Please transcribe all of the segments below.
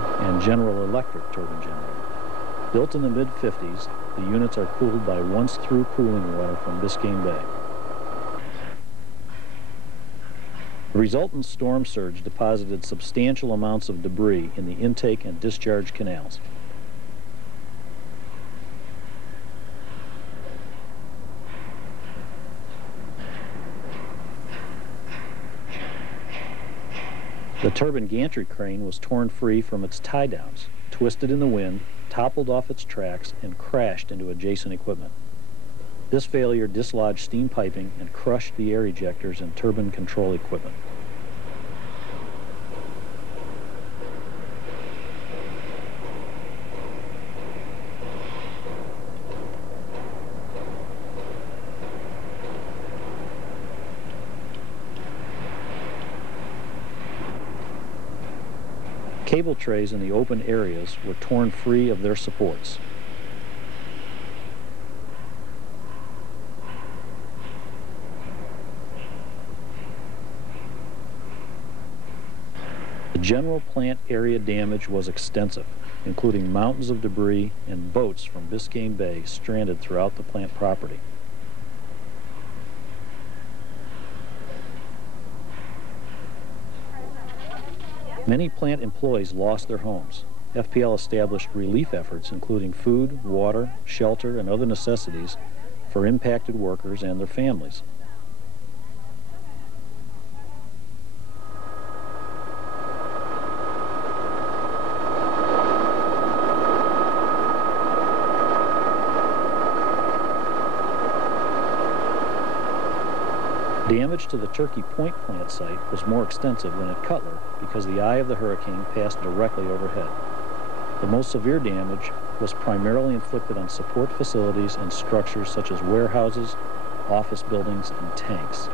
and General Electric turbine generator. Built in the mid-50s, the units are cooled by once-through cooling water from Biscayne Bay. The resultant storm surge deposited substantial amounts of debris in the intake and discharge canals. The turbine gantry crane was torn free from its tie-downs, twisted in the wind, toppled off its tracks, and crashed into adjacent equipment. This failure dislodged steam piping and crushed the air ejectors and turbine control equipment. Cable trays in the open areas were torn free of their supports. The general plant area damage was extensive, including mountains of debris and boats from Biscayne Bay stranded throughout the plant property. Many plant employees lost their homes. FPL established relief efforts including food, water, shelter, and other necessities for impacted workers and their families. Damage to the Turkey Point plant site was more extensive than at Cutler because the eye of the hurricane passed directly overhead. The most severe damage was primarily inflicted on support facilities and structures such as warehouses, office buildings, and tanks.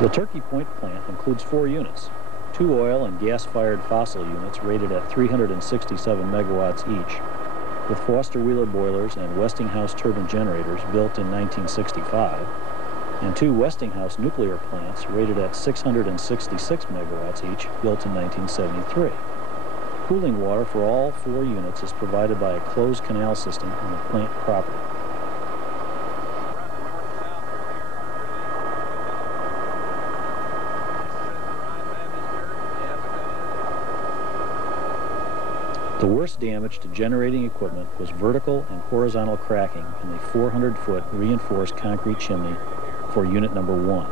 The Turkey Point plant includes 4 units, 2 oil and gas-fired fossil units rated at 367 megawatts each, with Foster Wheeler boilers and Westinghouse turbine generators built in 1965, and 2 Westinghouse nuclear plants rated at 666 megawatts each, built in 1973. Cooling water for all 4 units is provided by a closed canal system on the plant property. The worst damage to generating equipment was vertical and horizontal cracking in the 400-foot reinforced concrete chimney for unit number 1.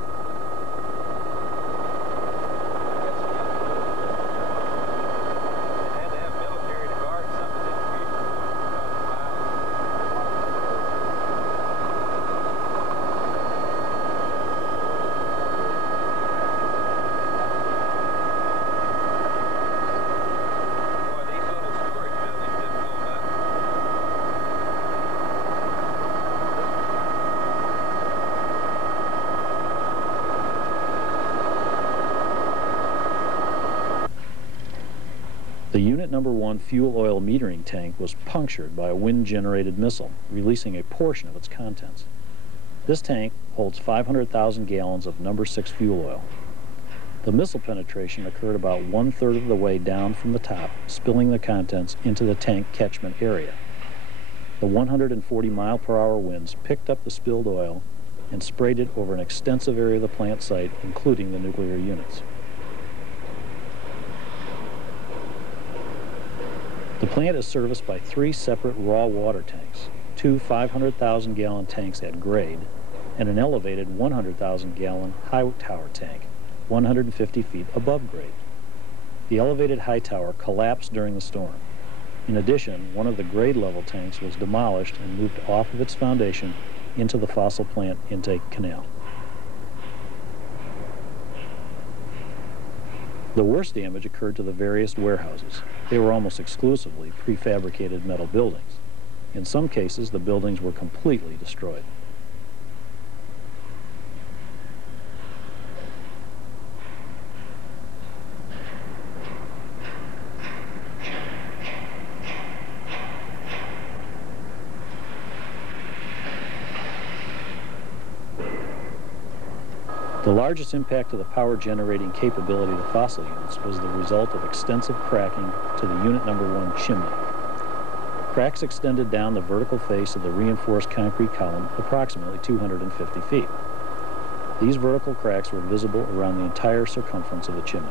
The unit number 1 fuel oil metering tank was punctured by a wind-generated missile, releasing a portion of its contents. This tank holds 500,000 gallons of number 6 fuel oil. The missile penetration occurred about 1/3 of the way down from the top, spilling the contents into the tank catchment area. The 140-mile-per-hour winds picked up the spilled oil and sprayed it over an extensive area of the plant site, including the nuclear units. The plant is serviced by 3 separate raw water tanks, 2 500,000-gallon tanks at grade, and an elevated 100,000-gallon high tower tank, 150 feet above grade. The elevated high tower collapsed during the storm. In addition, one of the grade level tanks was demolished and moved off of its foundation into the fossil plant intake canal. The worst damage occurred to the various warehouses. They were almost exclusively prefabricated metal buildings. In some cases, the buildings were completely destroyed. The largest impact to the power generating capability of the fossil units was the result of extensive cracking to the Unit No. 1 chimney. Cracks extended down the vertical face of the reinforced concrete column approximately 250 feet. These vertical cracks were visible around the entire circumference of the chimney.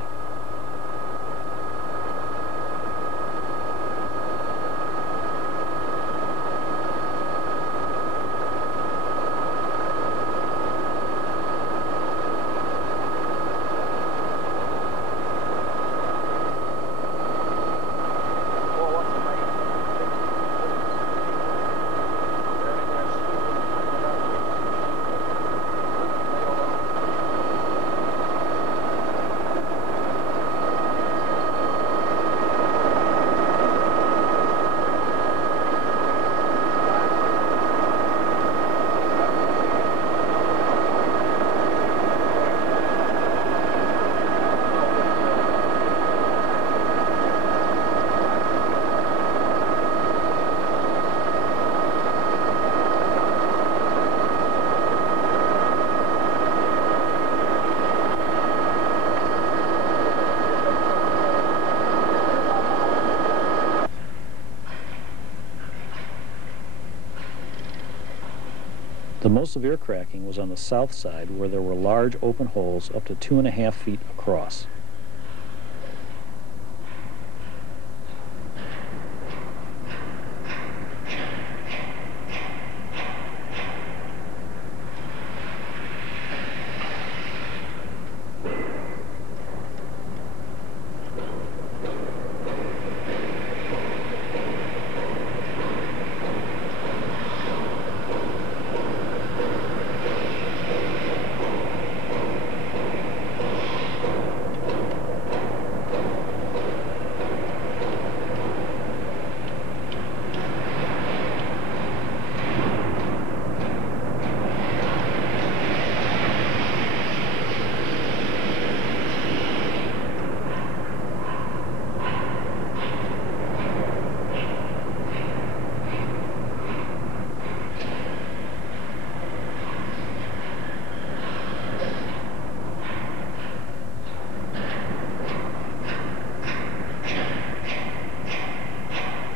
The most severe cracking was on the south side, where there were large open holes up to 2.5 feet across.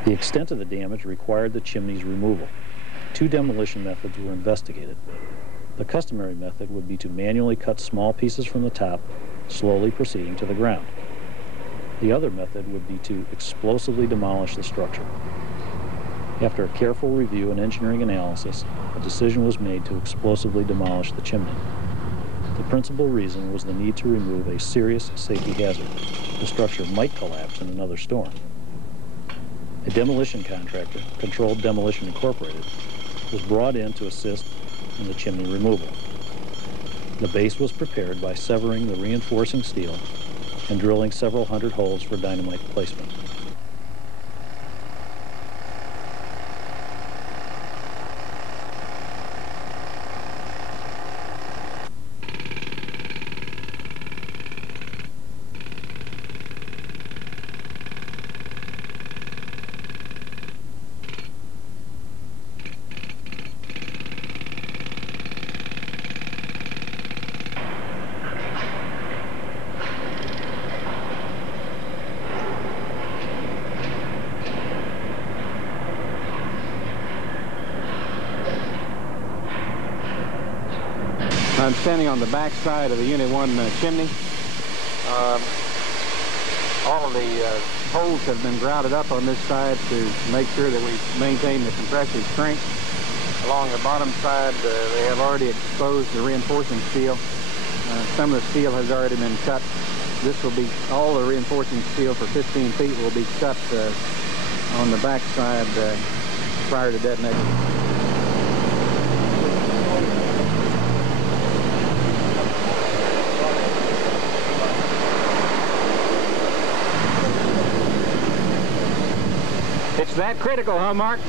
The extent of the damage required the chimney's removal. 2 demolition methods were investigated. The customary method would be to manually cut small pieces from the top, slowly proceeding to the ground. The other method would be to explosively demolish the structure. After a careful review and engineering analysis, a decision was made to explosively demolish the chimney. The principal reason was the need to remove a serious safety hazard. The structure might collapse in another storm. A demolition contractor, Controlled Demolition Incorporated, was brought in to assist in the chimney removal. The base was prepared by severing the reinforcing steel and drilling several hundred holes for dynamite placement. I'm standing on the back side of the Unit 1 chimney. All of the holes have been grouted up on this side to make sure that we maintain the compressive strength. Along the bottom side, they have already exposed the reinforcing steel. Some of the steel has already been cut this will be, all the reinforcing steel for 15 feet will be cut on the back side prior to detonation. It's that critical, huh, Mark?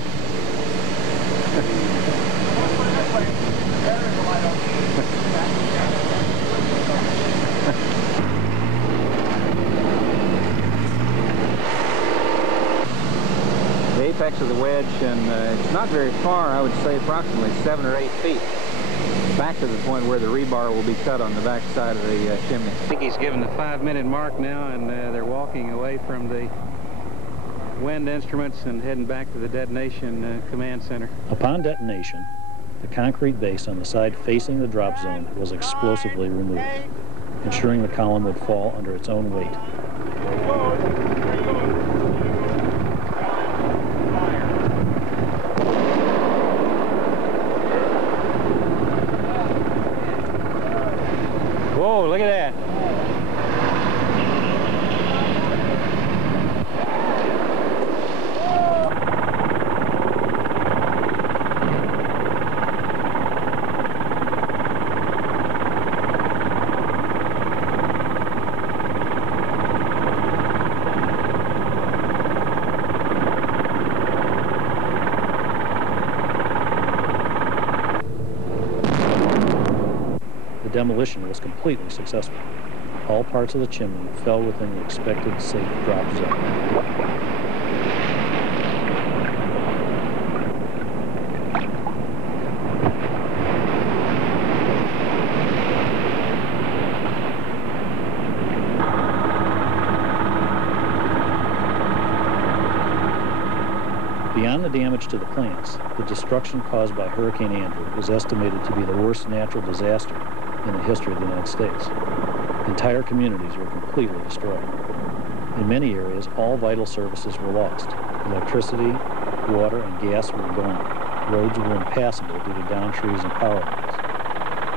The apex of the wedge, and it's not very far, I would say approximately 7 or 8 feet back to the point where the rebar will be cut on the back side of the chimney. I think he's given the 5-minute mark now, and they're walking away from the wind instruments and heading back to the detonation command center. Upon detonation, the concrete base on the side facing the drop zone was explosively removed, ensuring the column would fall under its own weight. Whoa, look at that. Demolition was completely successful. All parts of the chimney fell within the expected safe drop zone. Beyond the damage to the plants, the destruction caused by Hurricane Andrew is estimated to be the worst natural disaster in the history of the United States. Entire communities were completely destroyed. In many areas, all vital services were lost. Electricity, water, and gas were gone. Roads were impassable due to downed trees and power lines.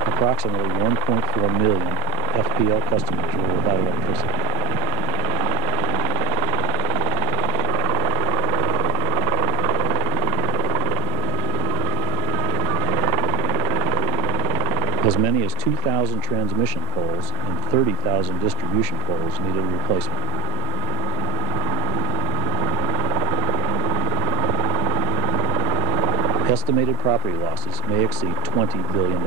Approximately 1.4 million FPL customers were without electricity. As many as 2,000 transmission poles and 30,000 distribution poles needed replacement. Estimated property losses may exceed $20 billion.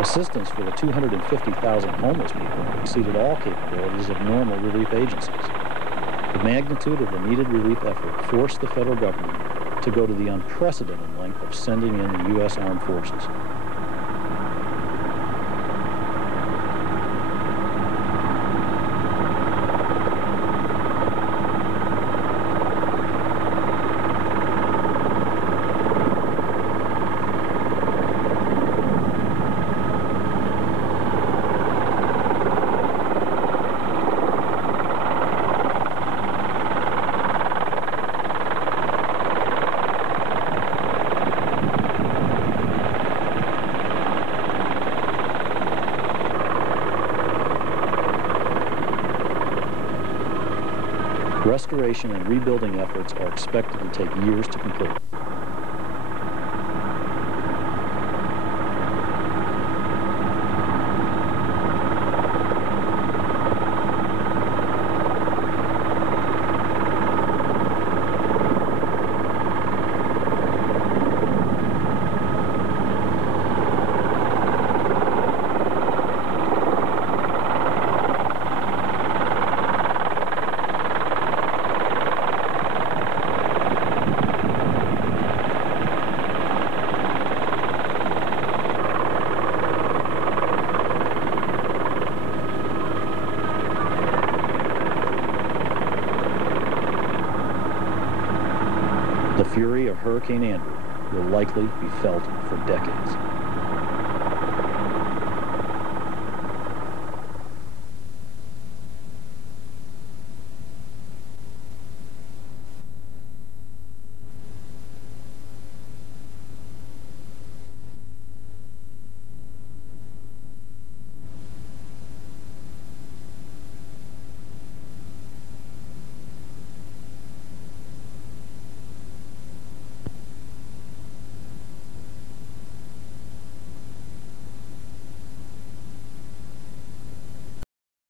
Assistance for the 250,000 homeless people exceeded all capabilities of normal relief agencies. The magnitude of the needed relief effort forced the federal government to go to the unprecedented length of sending in the U.S. Armed Forces. Restoration and rebuilding efforts are expected to take years to complete. The fury of Hurricane Andrew will likely be felt for decades.